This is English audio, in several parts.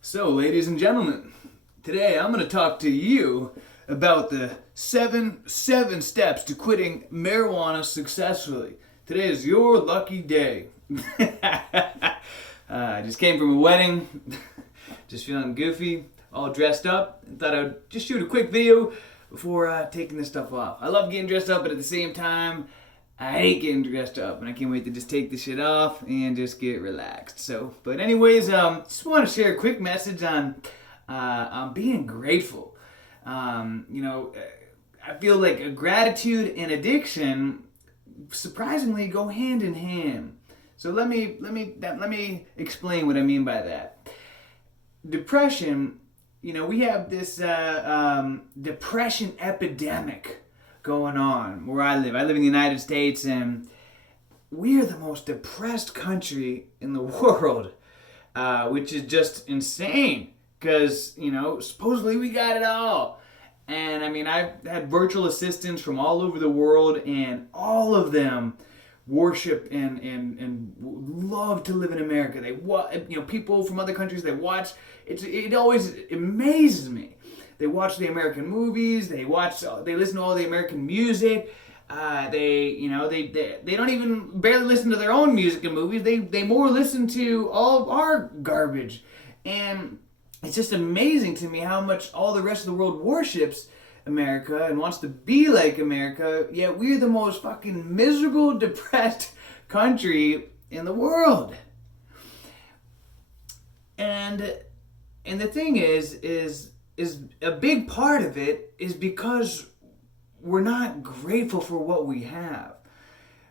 So, ladies and gentlemen, today I'm going to talk to you about the seven steps to quitting marijuana successfully. Today is your lucky day. I just came from a wedding, just feeling goofy, all dressed up, and thought I would just shoot a quick video before taking this stuff off. I love getting dressed up, but at the same time, I hate getting dressed up, and I can't wait to just take this shit off and just get relaxed. So, but anyways, just want to share a quick message on being grateful. I feel like a gratitude and addiction surprisingly go hand in hand. So let me explain what I mean by that. Depression, we have this depression epidemic going on where I live. I live in the United States, and we're the most depressed country in the world, which is just insane because, supposedly we got it all. And I mean, I've had virtual assistants from all over the world, and all of them worship and love to live in America. People from other countries, they watch. It always amazes me. They watch the American movies. They listen to all the American music. They don't even barely listen to their own music and movies. They more listen to all of our garbage, and it's just amazing to me how much all the rest of the world worships America and wants to be like America. Yet we're the most fucking miserable, depressed country in the world. And the thing is a big part of it is because we're not grateful for what we have.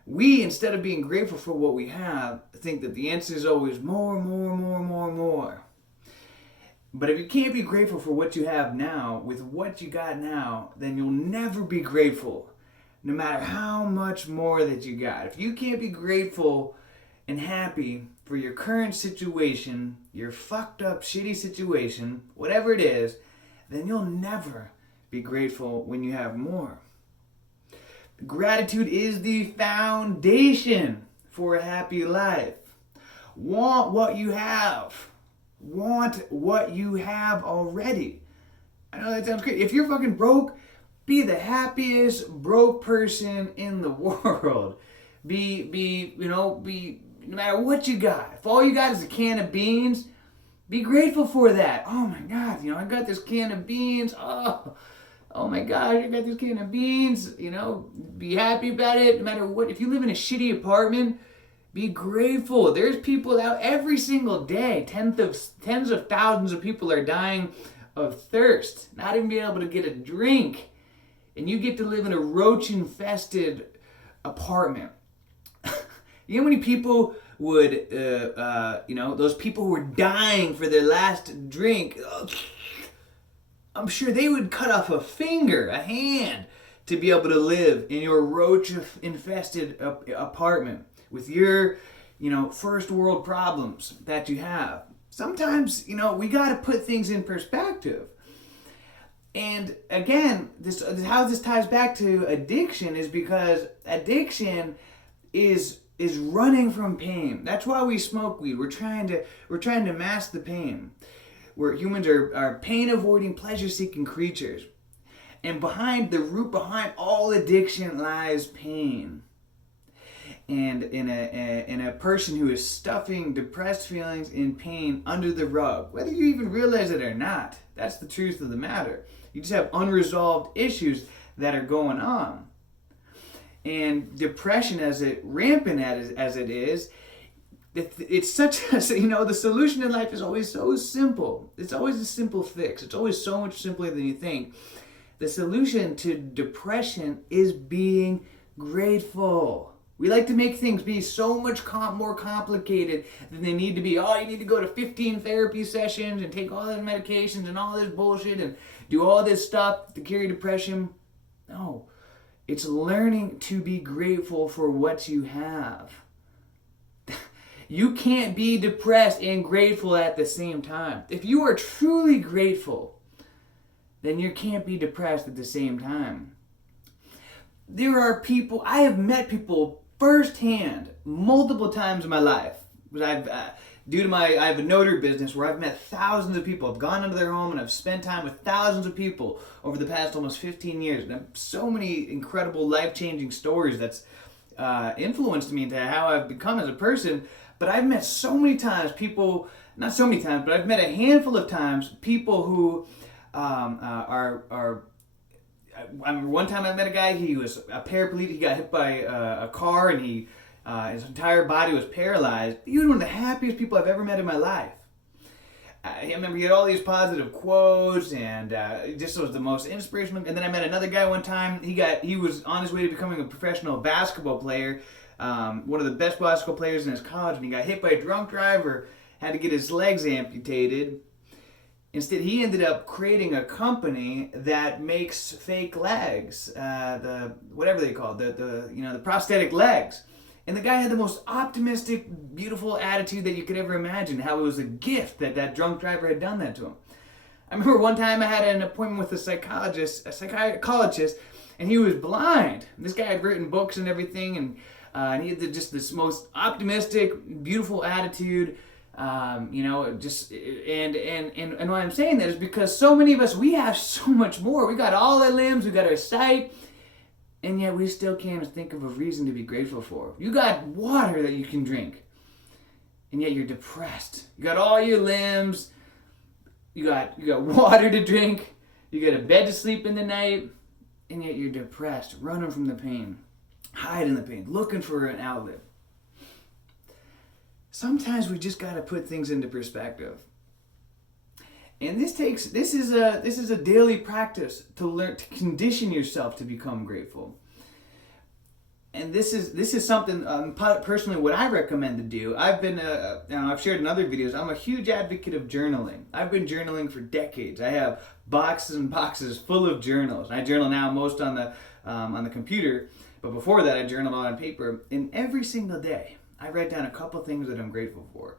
We, instead of being grateful for what we have, think that the answer is always more, more, more, more, more. But if you can't be grateful for what you have now, with what you got now, then you'll never be grateful, no matter how much more that you got. If you can't be grateful and happy for your current situation, your fucked up, shitty situation, whatever it is, then you'll never be grateful when you have more. Gratitude is the foundation for a happy life. Want what you have. Want what you have already. I know that sounds great. If you're fucking broke, be the happiest broke person in the world. Be no matter what you got. If all you got is a can of beans, be grateful for that. Oh my God, I got this can of beans. Oh my gosh, I got this can of beans. Be happy about it no matter what. If you live in a shitty apartment, be grateful. There's people out every single day. Tens of thousands of people are dying of thirst, not even being able to get a drink. And you get to live in a roach-infested apartment. You know how many people would, those people who were dying for their last drink, I'm sure they would cut off a finger, a hand, to be able to live in your roach-infested apartment with your, first world problems that you have. Sometimes, we got to put things in perspective. And again, how this ties back to addiction is because addiction is running from pain. That's why we smoke weed. We're trying to mask the pain. Humans are pain-avoiding, pleasure-seeking creatures. And the root behind all addiction lies pain. And in a person who is stuffing depressed feelings and pain under the rug, whether you even realize it or not, that's the truth of the matter. You just have unresolved issues that are going on. And depression, as rampant as it is, it's such a, the solution in life is always so simple. It's always a simple fix. It's always so much simpler than you think. The solution to depression is being grateful. We like to make things be so much more complicated than they need to be. Oh, you need to go to 15 therapy sessions and take all these medications and all this bullshit and do all this stuff to cure depression. No, it's learning to be grateful for what you have. You can't be depressed and grateful at the same time. If you are truly grateful, then you can't be depressed at the same time. There are people, I have met people firsthand multiple times in my life. I've due to I have a notary business where I've met thousands of people. I've gone into their home and I've spent time with thousands of people over the past almost 15 years. And I have so many incredible life-changing stories that's influenced me into how I've become as a person. But I've met so many times people, not so many times, but I've met a handful of times people who I remember one time I met a guy, he was a paraplegic, he got hit by a car and his entire body was paralyzed. He was one of the happiest people I've ever met in my life. I remember he had all these positive quotes and just was the most inspirational. And then I met another guy one time, he was on his way to becoming a professional basketball player, one of the best basketball players in his college, and he got hit by a drunk driver, had to get his legs amputated. Instead, he ended up creating a company that makes fake legs, the whatever they call it, the prosthetic legs. And the guy had the most optimistic, beautiful attitude that you could ever imagine. How it was a gift that drunk driver had done that to him. I remember one time I had an appointment with a psychologist, and he was blind. This guy had written books and everything, and he had just this most optimistic, beautiful attitude. And why I'm saying that is because so many of us, we have so much more. We got all our limbs, we got our sight, and yet we still can't think of a reason to be grateful for. You got water that you can drink, and yet you're depressed. You got all your limbs, you got water to drink, you got a bed to sleep in the night, and yet you're depressed, running from the pain, hiding the pain, looking for an outlet. Sometimes we just got to put things into perspective. And this is a daily practice to learn to condition yourself to become grateful. And this is something personally what I recommend to do. I've shared in other videos, I'm a huge advocate of journaling. I've been journaling for decades. I have boxes and boxes full of journals. I journal now most on the computer, but before that I journaled on paper. And every single day I write down a couple things that I'm grateful for.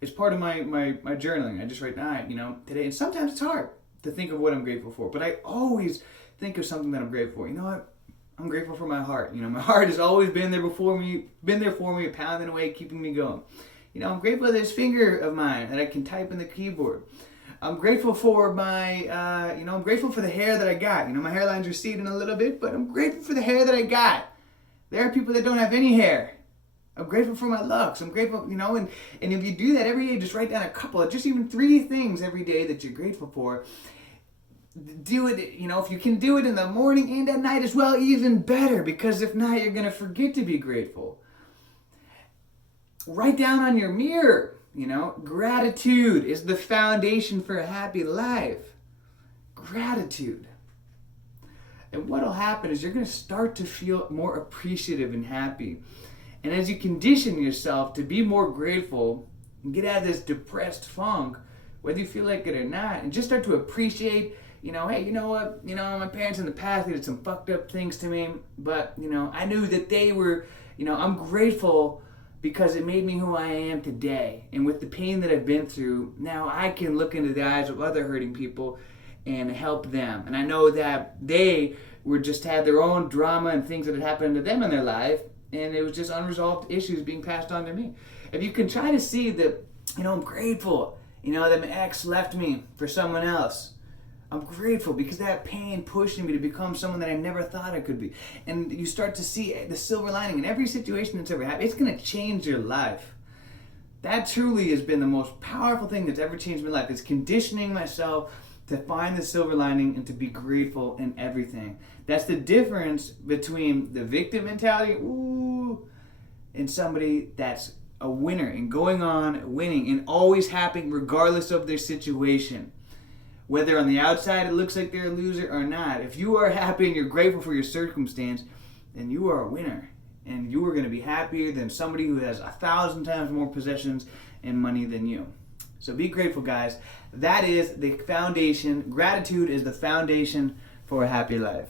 It's part of my journaling. I just write down, today. And sometimes it's hard to think of what I'm grateful for, but I always think of something that I'm grateful for. You know what? I'm grateful for my heart. My heart has always been there for me, pounding away, keeping me going. I'm grateful for this finger of mine that I can type in the keyboard. I'm grateful for I'm grateful for the hair that I got. My hairline's receding a little bit, but I'm grateful for the hair that I got. There are people that don't have any hair. I'm grateful for my looks. I'm grateful, and if you do that every day, just write down a couple of, just even 3 things every day that you're grateful for. Do it, if you can do it in the morning and at night as well, even better, because if not, you're going to forget to be grateful. Write down on your mirror, gratitude is the foundation for a happy life. Gratitude. And what'll happen is you're going to start to feel more appreciative and happy. And as you condition yourself to be more grateful and get out of this depressed funk, whether you feel like it or not, and just start to appreciate, hey, you know what, my parents in the past did some fucked up things to me, but, I knew that they were, I'm grateful because it made me who I am today. And with the pain that I've been through, now I can look into the eyes of other hurting people and help them. And I know that they were just had their own drama and things that had happened to them in their life, and it was just unresolved issues being passed on to me. If you can try to see that, I'm grateful, that my ex left me for someone else. I'm grateful because that pain pushed me to become someone that I never thought I could be. And you start to see the silver lining in every situation that's ever happened. It's going to change your life. That truly has been the most powerful thing that's ever changed my life. It's conditioning myself to find the silver lining and to be grateful in everything. That's the difference between the victim mentality, and somebody that's a winner and going on winning and always happy regardless of their situation. Whether on the outside it looks like they're a loser or not. If you are happy and you're grateful for your circumstance, then you are a winner. And you are going to be happier than somebody who has 1,000 times more possessions and money than you. So be grateful, guys. That is the foundation. Gratitude is the foundation for a happy life.